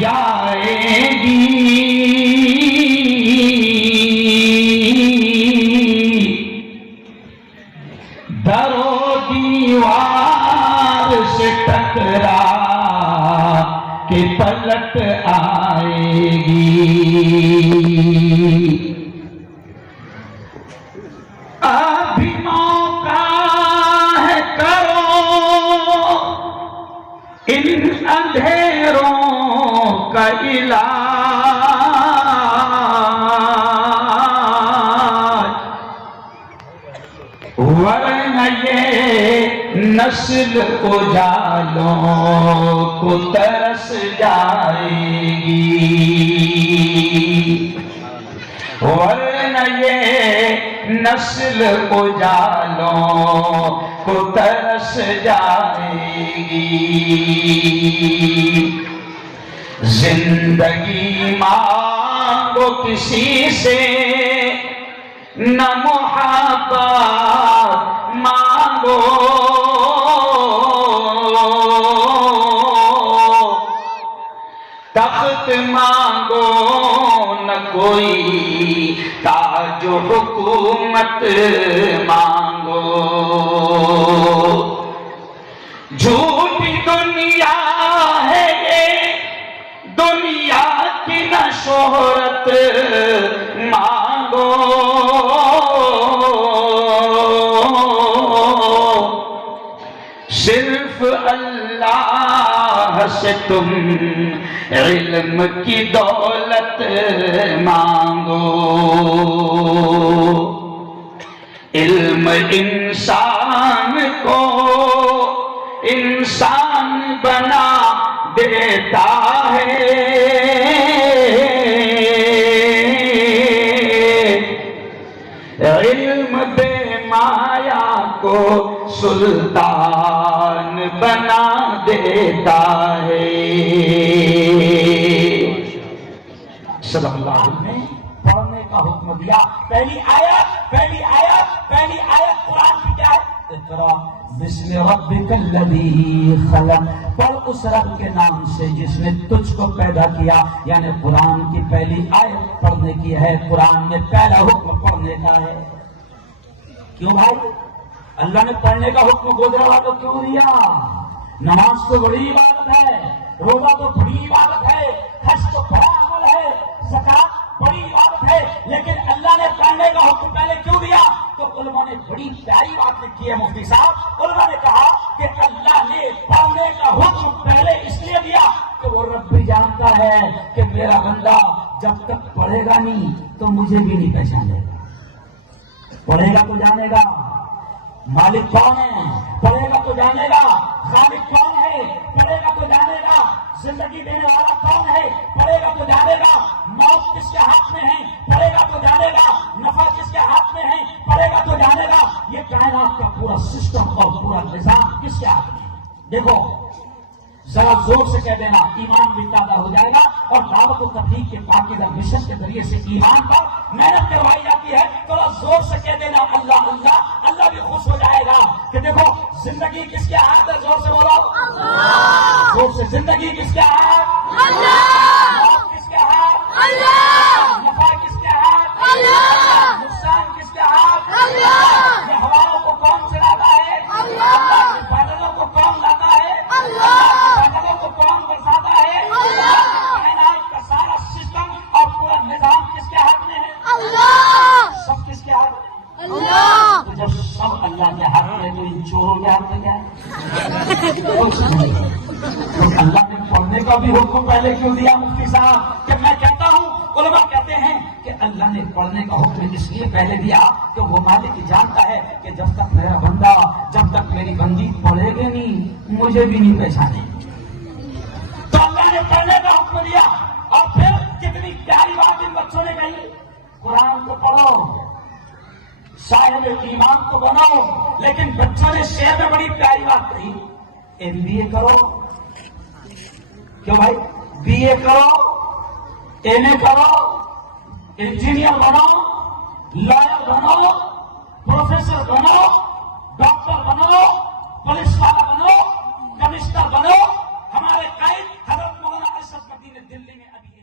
جائے گی در و دیوار سے ٹکرا کے پلٹ آئے گی. ابھی موقع ہے کرو ان اندھیروں کا علاج، ورنہ یہ نسل اجالوں کو ترس جائے گی، ورنہ یہ نسل اجالوں کو ترس جائے گی. زندگی مانگو کسی سے نہ محبت مانگو، تخت مانگو نہ کوئی تاج و حکومت مانگو. جھوٹی دنیا ہے یہ، دنیا کی نہ شہرت مانگو، صرف اللہ سے تم علم کی دولت مانگو. علم انسان کو انسان بنا دیتا ہے، علم بے مایا کو سلطان بنا دیتا ہے. صدق اللہ نے پڑھنے کا حکم دیا. پہلی آیت قرآن کی کیا ہے؟ اقرا بسم ربک الذی خلق، پڑھ اس رب کے نام سے جس نے تجھ کو پیدا کیا. یعنی قرآن کی پہلی آیت پڑھنے کی ہے، قرآن میں پہلا حکم پڑھنے کا ہے. کیوں بھائی؟ اللہ نے پڑھنے کا حکم گزرا تو کیوں دیا؟ نماز تو بڑی عبادت ہے، روزہ تو بڑی عبادت ہے، حج تو بڑا عمل ہے، زکات بڑی عبادت ہے، لیکن اللہ نے پڑھنے کا حکم پہلے کیوں دیا؟ تو علماء نے بڑی پیاری بات لکھی ہے مفتی صاحب. علماء نے کہا کہ اللہ نے پڑھنے کا حکم پہلے اس لیے دیا کہ وہ رب بھی جانتا ہے کہ میرا بندہ جب تک پڑھے گا نہیں تو مجھے بھی نہیں پہچانے گا. پڑھے گا تو جانے گا مالک کون ہے، پڑھے گا تو جانے گا خالق کون ہے، پڑھے گا تو جانے گا زندگی دینے والا کون ہے، پڑھے گا تو جانے گا موت کس کے ہاتھ میں ہے، پڑھے گا تو جانے گا نفع کس کے ہاتھ میں ہے، پڑھے گا تو جانے گا یہ کائنات کا پورا سسٹم اور پورا نظام کس کے ہاتھ میں ہے. دیکھو ذرا زور سے کہہ دینا ایمان بھی تازہ ہو جائے گا، اور دعوت و تبلیغ کے پاکیزہ مشن کے ذریعے سے ایمان پر محنت کروائی جاتی ہے. تھوڑا زور سے کہہ دینا اللہ اللہ، اللہ بھی خوش ہو جائے گا. کہ دیکھو زندگی کس کے ہاتھ ہے، زور سے بولو اللہ. زور سے، زندگی کس کے ہاتھ؟ اللہ. موت کس کے ہاتھ؟ اللہ. نفع کس کے ہاتھ؟ اللہ. نقصان کس کے ہاتھ؟ اللہ. یہ ہواؤں کو کون چلاتا ہے؟ اللہ. بادلوں کو کون لاتا ہے؟ اللہ. بادلوں کو کون برساتا ہے؟ اللہ. کائنات کا سارا سسٹم اور پورا نظام کس کے ہاتھ میں ہے؟ اللہ. سب کس کے ہاتھ میں؟ اللہ. تو جب سب اللہ کے ہاتھ میں تو ان چوروں کے ہاتھ میں کیا ہے؟ تو اللہ نے پڑھنے کا بھی حکم پہلے کیوں دیا مفتی صاحب؟ کہ میں کہتا ہوں، علماء کہتے ہیں کہ اللہ نے پڑھنے کا حکم اس لیے پہلے دیا کہ وہ مالک جانتا ہے کہ جب تک میرا بندہ، جب تک میری بندی پڑھے گی نہیں، مجھے بھی نہیں پہچانے گی۔ تو اللہ نے پڑھنے کا حکم دیا، اور پھر کتنی پیاری بات ان بچوں نے کہی، قرآن کو پڑھو، صاحب ایمان کو بناؤ۔ لیکن بچوں نے شعر میں بڑی پیاری بات کہی، MBA کرو، کیوں بھائی؟ BA کرو، MA کرو، انجینئر بنو، لائر بنو، پروفیسر بنو، ڈاکٹر بنو، پولیس والا بنو، کمشنر بنو۔ ہمارے قائد حضرت مولانا اشرف مدینی دلی میں ابھی